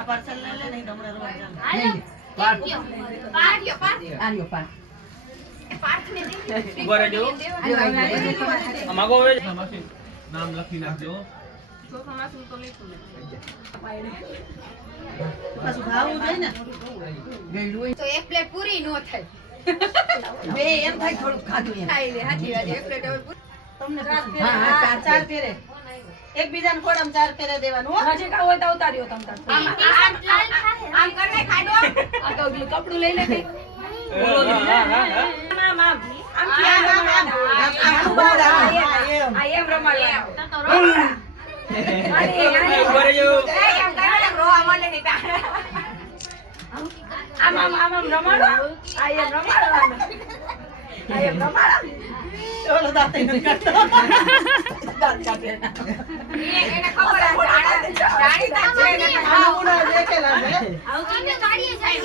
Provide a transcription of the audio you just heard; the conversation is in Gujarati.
આ પાર્સલ લઈ લે નહીં તો હમણાં રોજ જામ. આલ્યો પાર ઉભા રહેજો. આ માગો હવે નામ લખી નાખજો. પાછું ભાવવું જોઈએ ને. ગયડું હોય તો એક પ્લેટ પૂરી નો થાય. બે એમ થાય થોડું ખાધું એમ ખાઈ લે હાથી વાત એક પ્લેટ હવે પૂરી. તમને ચાર ફેરે. હા, હા, ચાર ચાર ફેરે. એકબીજાને ખોડામાં ચાર ફેરે દેવાનું હો. નજીક આવો તો ઉતાર્યો તમ તાર આમ કરને ખાડો. આ તો કપડું લઈ લે કઈ આ એમ રમાડવા ઉભા રહેજો. એમ કરે રોવા માંડે ને તા. આમ રમાડો આ એમ રમાડવાનું આ એમ રમાડો ઓલો દાંતે નથી કાઢતો. દાંત કાઢે એને ખબર આ જાણીતા છે ને આના ઉડા દેખેલા છે. આવતી ને ગાડીએ જાય.